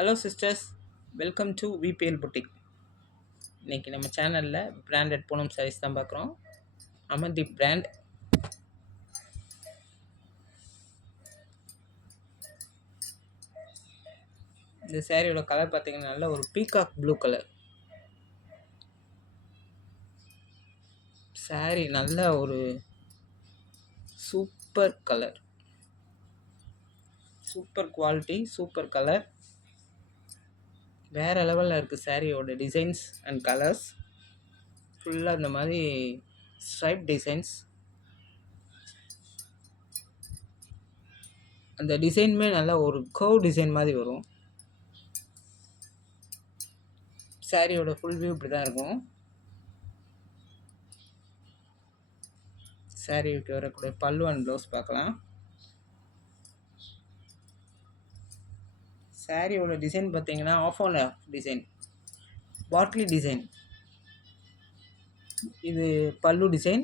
Hello sisters, welcome to VBL boutique. இன்றைக்கி நம்ம சேனலில் பிராண்டட் பூனம் சாரீஸ் தான் பார்க்குறோம். அமர்தீப் பிராண்ட். இந்த சாரியோட கலர் பார்த்திங்கன்னா நல்ல ஒரு பீகாக் ப்ளூ கலர். சாரி நல்ல ஒரு super colour, super quality, super colour. வேறு லெவலில் இருக்குது சாரியோட டிசைன்ஸ் அண்ட் கலர்ஸ். ஃபுல்லாக இந்த மாதிரி ஸ்ட்ரைப் டிசைன்ஸ். அந்த டிசைனுமே நல்லா ஒரு கர்வ் டிசைன் மாதிரி வரும். சாரியோட ஃபுல் வியூ இப்படி தான் இருக்கும். சாரிக்கு வரக்கூடிய பல்லு அண்ட் ப்ளவுஸ் பார்க்கலாம். சாரியோட டிசைன் பார்த்தீங்கன்னா ஆஃப் அண்ட் ஆஃப் டிசைன், பாட்லி டிசைன். இது பல்லு டிசைன்,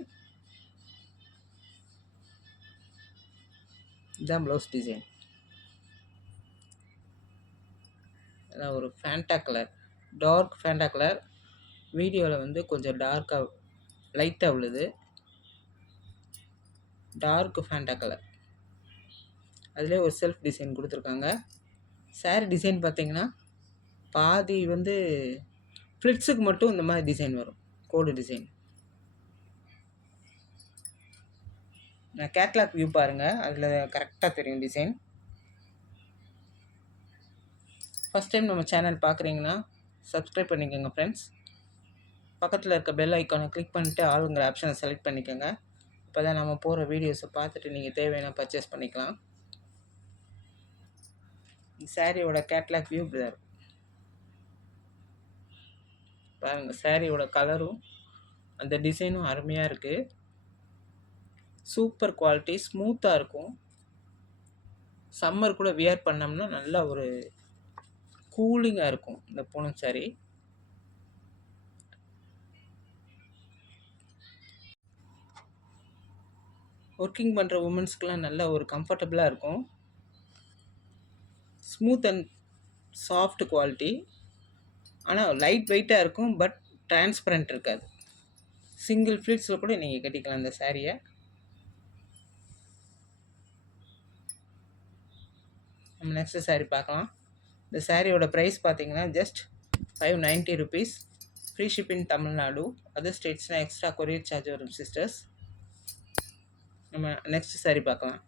இதுதான் ப்ளவுஸ் டிசைன். அதான் ஒரு Fanta colour, dark Fanta colour. வீடியோவில் வந்து கொஞ்சம் டார்க்காக லைட்டாக உள்ளது, டார்க் ஃபேண்டா கலர். அதிலே ஒரு செல்ஃப் டிசைன் கொடுத்துருக்காங்க. சாரி டிசைன் பார்த்தீங்கன்னா பாதி வந்து ஃப்ளிட்ஸுக்கு மட்டும் இந்த மாதிரி டிசைன் வரும், கோடு டிசைன். நான் கேட்லாக் வியூ பாருங்கள், அதில் கரெக்டாக தெரியும் டிசைன். ஃபஸ்ட் டைம் நம்ம சேனல் பார்க்குறீங்கன்னா சப்ஸ்கிரைப் பண்ணிக்கோங்க ஃப்ரெண்ட்ஸ். பக்கத்தில் இருக்க பெல் ஐக்கானை கிளிக் பண்ணிவிட்டு ஆளுங்கிற ஆப்ஷனை செலக்ட் பண்ணிக்கோங்க. இப்போ தான் நம்ம போகிற வீடியோஸை பார்த்துட்டு நீங்கள் தேவையான பர்ச்சேஸ் பண்ணிக்கலாம். சாரியோட கேட்லாக் வியூ இப்படி தான் இருக்கும் பாருங்கள். சாரியோட கலரும் அந்த டிசைனும் அருமையாக இருக்குது. சூப்பர் குவாலிட்டி, ஸ்மூத்தாக இருக்கும். சம்மர் கூட வியர் பண்ணோம்னா நல்லா ஒரு கூலிங்காக இருக்கும் இந்த பூனம் சாரி. ஒர்க்கிங் பண்ணுற உமன்ஸ்க்கெலாம் நல்ல ஒரு கம்ஃபர்டபுளாக இருக்கும். Smooth and soft quality. ஆனால் லைட் வெயிட்டாக இருக்கும், பட் டிரான்ஸ்பரண்ட் இருக்காது. சிங்கிள் ஃப்ளீட்ஸில் கூட நீங்கள் கட்டிக்கலாம் இந்த சாரியை. நம்ம நெக்ஸ்ட் சாரீ பார்க்கலாம். இந்த சாரியோட ப்ரைஸ் பார்த்தீங்கன்னா just 590 rupees. Free shipping Tamil Nadu. Other ஸ்டேட்ஸ்னால் எக்ஸ்ட்ரா கொரியர் சார்ஜ் வரும் சிஸ்டர்ஸ். நம்ம நெக்ஸ்ட் சாரீ பார்க்கலாம்.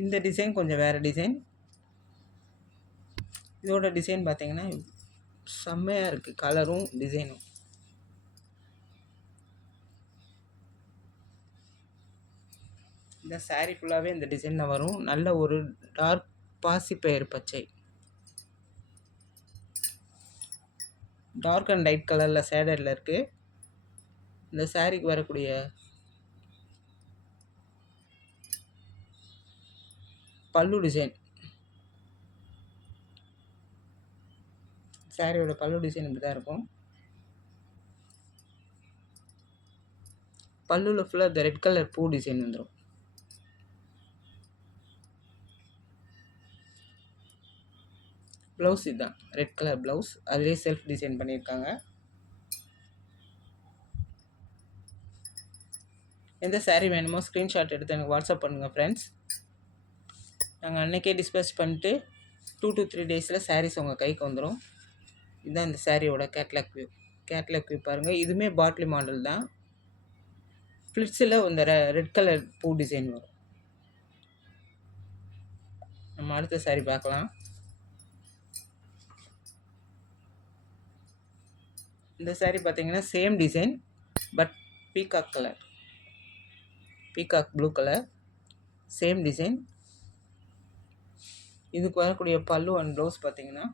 இந்த டிசைன் கொஞ்சம் வேறு டிசைன். இதோட டிசைன் பார்த்தீங்கன்னா செம்மையாக இருக்குது, கலரும் டிசைனும். இந்த சாரீ ஃபுல்லாகவே இந்த டிசைனில் வரும். நல்ல ஒரு டார்க் பாசிப்பயிறு பச்சை, டார்க் அண்ட் லைட் கலரில் ஷேடடில் இருக்குது. இந்த சாரீக்கு வரக்கூடிய பல்லு டிசைன், சாரியோட பல்லு டிசைன் இப்படி தான் இருக்கும். பல்லுவில் ஃபுல்லாக இந்த ரெட் கலர் பூ டிசைன் வந்துடும். ப்ளவுஸ் இதுதான் ரெட் கலர் ப்ளவுஸ், அதிலே செல்ஃப் டிசைன் பண்ணியிருக்காங்க. எந்த சாரீ வேணுமோ ஸ்க்ரீன்ஷாட் எடுத்து எனக்கு வாட்ஸ்அப் பண்ணுங்கள் ஃப்ரெண்ட்ஸ். நாங்கள் அன்றைக்கே டிஸ்பேச் பண்ணிட்டு 2 to 3 days சாரீஸ் உங்கள் கைக்கு வந்துடும். இதுதான் இந்த சாரியோட கேட்லாக் வியூ. கேட்லாக் வியூ பாருங்கள். இதுவுமே பாட்லி மாடல் தான். ஃப்ளிட்ஸில் இந்த ரெட் கலர் பூ டிசைன் வரும். நம்ம அடுத்த சாரீ பார்க்கலாம். இந்த சாரீ பார்த்தீங்கன்னா same design, but peacock colour, peacock blue colour, same design. இதுக்கு வரக்கூடிய பல்லு அண்ட் ப்ளவுஸ் பார்த்தீங்கன்னா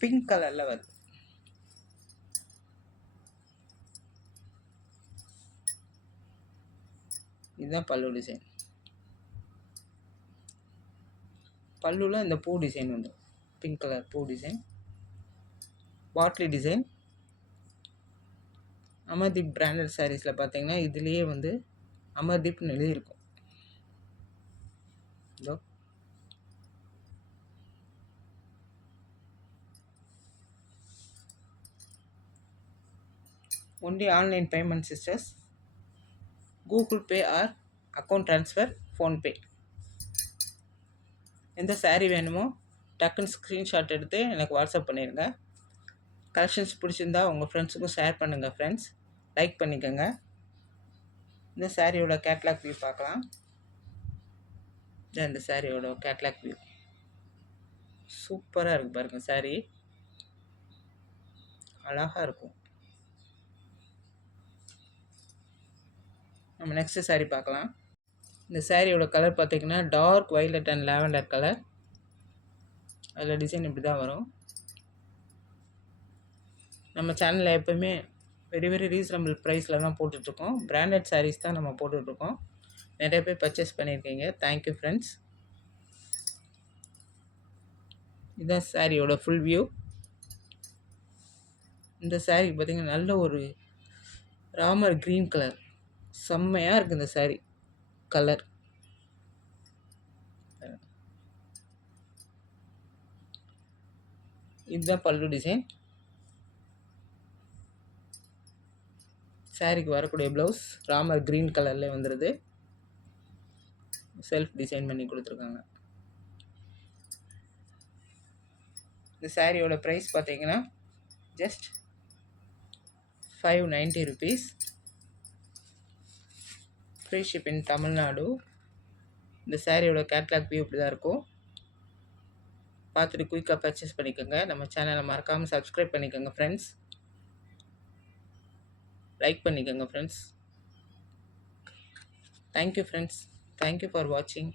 பிங்க் கலரில் வருது. இதுதான் பல்லு டிசைன். பல்லுவில் இந்த பூ டிசைன் வந்துடும், பிங்க் கலர் பூ டிசைன், பாட்லி டிசைன். அமர்தீப் பிராண்டட் சாரீஸில் பார்த்தீங்கன்னா இதுலேயே வந்து அமர்தீப்னு எழுதியிருக்கும். இதோ only online payment sisters, Google Pay R account transfer, PhonePe. எந்த சாரீ வேணுமோ டக்குன்னு ஸ்க்ரீன்ஷாட் எடுத்து எனக்கு வாட்ஸ்அப் பண்ணிடுங்க. கலெக்ஷன்ஸ் பிடிச்சிருந்தா உங்கள் ஃப்ரெண்ட்ஸுக்கும் ஷேர் பண்ணுங்கள் ஃப்ரெண்ட்ஸ். லைக் பண்ணிக்கோங்க. இந்த சாரியோட கேட்லாக் வியூ பார்க்கலாம். இந்த சாரியோட கேட்லாக் வியூ சூப்பராக இருக்குது பாருங்கள். சாரீ அழகாக இருக்கும். நம்ம நெக்ஸ்ட்டு சாரீ பார்க்கலாம். இந்த சாரியோட கலர் பார்த்திங்கன்னா dark violet and lavender colour. அதில் டிசைன் இப்படி தான் வரும். நம்ம சேனலில் எப்போவுமே வெரி வெரி ரீசனபிள் ப்ரைஸில் தான் போட்டுட்ருக்கோம். பிராண்டட் சாரீஸ் தான் நம்ம போட்டுட்ருக்கோம். நிறைய பேர் பர்ச்சேஸ் பண்ணியிருக்கீங்க. Thank you friends. இதுதான் சாரியோட ஃபுல் வியூ. இந்த சாரீ பார்த்திங்கன்னா நல்ல ஒரு ராமர் க்ரீன் கலர், செம்மையாக இருக்குது இந்த சாரீ கலர். இதுதான் பல்லு டிசைன். சாரீக்கு வரக்கூடிய ப்ளவுஸ் ராமர் க்ரீன் கலரில் வந்துடுது. செல்ஃப் டிசைன் பண்ணி கொடுத்துருக்காங்க. இந்த சாரியோட ப்ரைஸ் பார்த்தீங்கன்னா just 590 rupees. Free shipping Tamil Nadu. இந்த சாரியோட கேட்லாக் வியூ இப்படி தான் இருக்கும். பார்த்துட்டு குயிக்காக பர்ச்சேஸ் பண்ணிக்கோங்க. நம்ம சேனலை மறக்காமல் சப்ஸ்கிரைப் பண்ணிக்கோங்க ஃப்ரெண்ட்ஸ். லைக் பண்ணிக்கோங்க friends. Thank you friends. Thank you for வாட்சிங்.